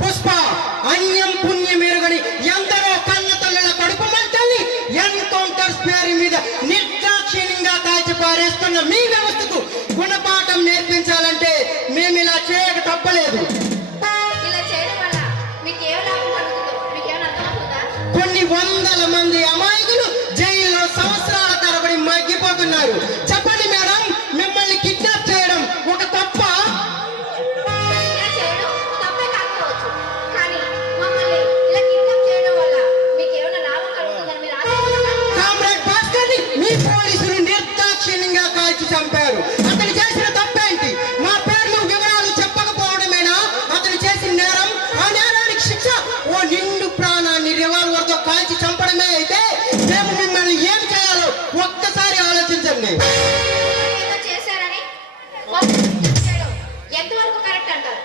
పుష్ప అన్యం పుణ్యమెరుగని ఎందరో కన్న తల్లుల కడుపు మంటల్ని ఎన్కౌంటర్స్ పేరు మీద నిర్దాక్షిణ్యంగా కాల్చి పారేస్తున్న మీ వ్యవస్థకు గుణపాఠం నేర్పించాలంటే మేము ఇలా చేయక తప్పలేదు. కొన్ని వందల మంది అమాయకులు జైల్లో సంవత్సరాల తరబడి మగ్గిపోతున్నారు. చెప్పండి మేడం, మిమ్మల్ని కిడ్నాప్ చేయడం ఒక తప్ప? కామ్రేడ్ భాస్కర్ ని మీ పోలీసులు నిర్దాక్షిణ్యంగా కాల్చి చంపారు. అతను చేసిన తప్పేంటి? మా పేర్లు వివరాలు చెప్పకపోవడమేనా అతను చేసిన నేరం? ఆ నేరానికి శిక్ష ఓ నిండు ప్రాణాన్ని రివాల్వర్ తో కాల్చి చంపడమే అయితే మేము మిమ్మల్ని ఏం చేయాలో ఒక్కసారి ఆలోచించండి.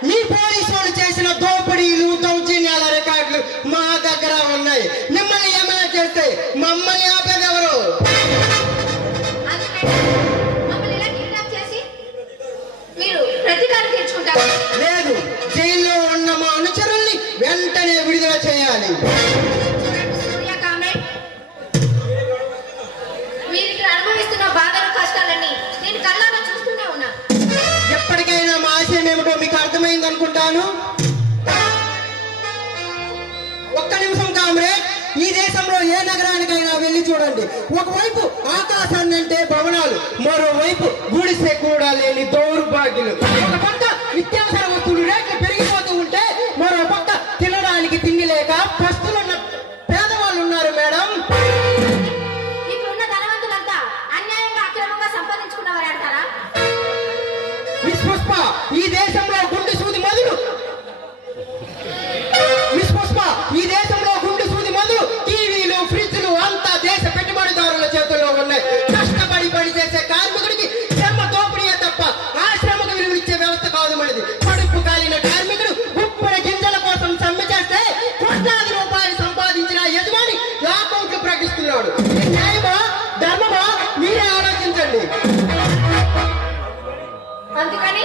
మీ పోలీసు వాళ్ళు చేసిన దోపిడీలు దౌర్జన్యాల రికార్డులు మా దగ్గర ఉన్నాయి. మిమ్మల్ని ఏమైనా చేస్తే మమ్మల్ని ఆపేదెవరు? లేదు, జైల్లో ఉన్న మా అనుచరుల్ని వెంటనే విడుదల చేయాలి. ఎప్పటికైనా మా ఆశయం ఏమిటో మీకు అర్థమైంది అనుకుంటాను. ఒక్క నిమిషం కామ్రేడ్, ఈ దేశంలో ఏ నగరానికైనా వెళ్ళి చూడండి. ఒకవైపు ఆకాశాన్ని అంటే భవనాలు, మరోవైపు గుడిసె కూడా లేని దౌర్భాగ్యులు. ఒక పక్క నిత్యావసర వస్తువులు రేట్లు పెరిగిపోతూ ఉంటే మరో పక్క తినడానికి తిండి లేక పస్తులున్న పేదవాళ్ళు ఉన్నారు మేడం. మిస్ పుష్ప, ఈ దేశంలో గుండు సూది మొదలు టీవీలు ఫ్రిడ్జ్లు అంతా దేశ పెట్టుబడిదారుల చేతుల్లో ఉన్నాయి. కష్టపడి పని చేసే కార్మికుడికి శ్రమ దోపిడీయే తప్ప ఆ శ్రమకు విలువిచ్చే వ్యవస్థ కాదు మనది. కడుపు కాలిన కార్మికుడు గుప్పడి గింజల కోసం సమ్మె చేస్తే కోట్లాది రూపాయలు సంపాదించిన యజమాని లాకౌట్లు ప్రకటిస్తున్నాడు. న్యాయమా ధర్మమా మీరే ఆలోచించండి. అందుకని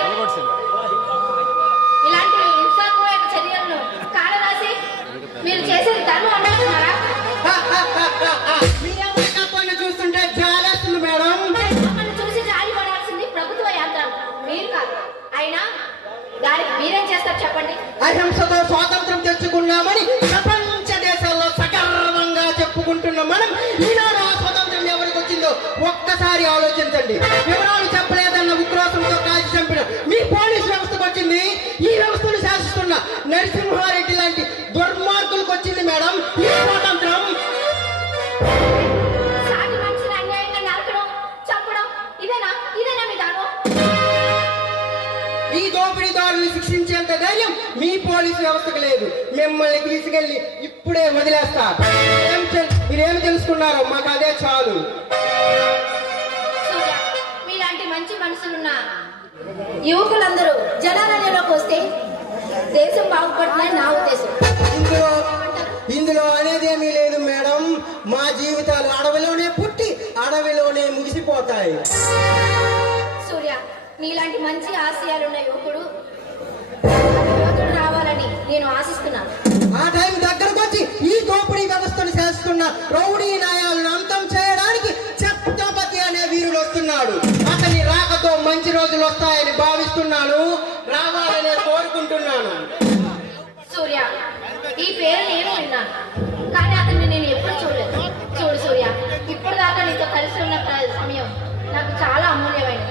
ఇలాంటి హింసాత్మక చర్యలను కాలరాసి మీరు చేసేది ధర్మం అంటున్నారా? మీరేమో చూస్తుంటే జాలేస్తుంది మేడం. మమ్మల్ని చూసి జాలి పడాల్సింది ప్రభుత్వ యంత్రం, మీరు కాదు. అయినా దానికి మీరేం చేస్తారు చెప్పండి? అహింసతో స్వాతంత్రం తెచ్చుకున్నామని ప్రపంచ దేశాల్లో సగర్వంగా చెప్పుకుంటున్న మనం ఈనాడు ఆ స్వాతంత్రం ఎవరికి వచ్చిందో ఒక్కసారి ఆలోచించండి. వివరాలు చెప్పలేదన్న ఉక్రోషంతో కాల్చి చంపిన మీ పోలీసు వ్యవస్థకు వచ్చింది. ఈ వ్యవస్థను శాసిస్తున్న నరసింహారెడ్డి లాంటి దుర్మార్గులకు వచ్చింది మేడం ఈ స్వాతంత్రం. సాటి మనిషిని అన్యాయంగా నరకడం, చంపడం ఇదేనా మీ ధర్మం? ఈ దోపిడీదారుని శిక్షించేంత ధైర్యం మీ పోలీసు వ్యవస్థకు లేదు. మిమ్మల్ని తీసుకెళ్లి ఇప్పుడే వదిలేస్తా. మీరేమి తెలుసుకున్నారో మాకు అదే చాలు. మీలాంటి మంచి మనసులున్న యువకులందరూ జనాలలోకి వస్తే దేశం బాగుపడుతుందని నా ఉద్దేశం. ఇందులో అనేదేమీ లేదు మేడం. మా జీవితాలు అడవిలోనే పుట్టి అడవిలోనే ముగిసిపోతాయి. సూర్య, మీలాంటి మంచి ఆశయాలున్న యువకుడు రావాలని నేను ఆశిస్తున్నాను. ఆ టైం దగ్గరకు వచ్చి ఈ దోపిడీ వ్యవస్థను శాసిస్తున్న రౌడీ న్యాయాలను అంతం చేయడానికి ఛత్రపతి అనే వీరుడు వస్తున్నాడు. అతని రాకతో మంచి రోజులు వస్తాయని భావిస్తున్నాను. రావాలనే కోరుకుంటున్నాను. సూర్య, ఈ పేరు నేను విన్నాను, కానీ అతన్ని నేను ఎప్పుడు చూడలేదు. చూడు సూర్య, ఇప్పుడు దాకా నీతో కలిసి ఉన్న సమయం నాకు చాలా అమూల్యమైనది.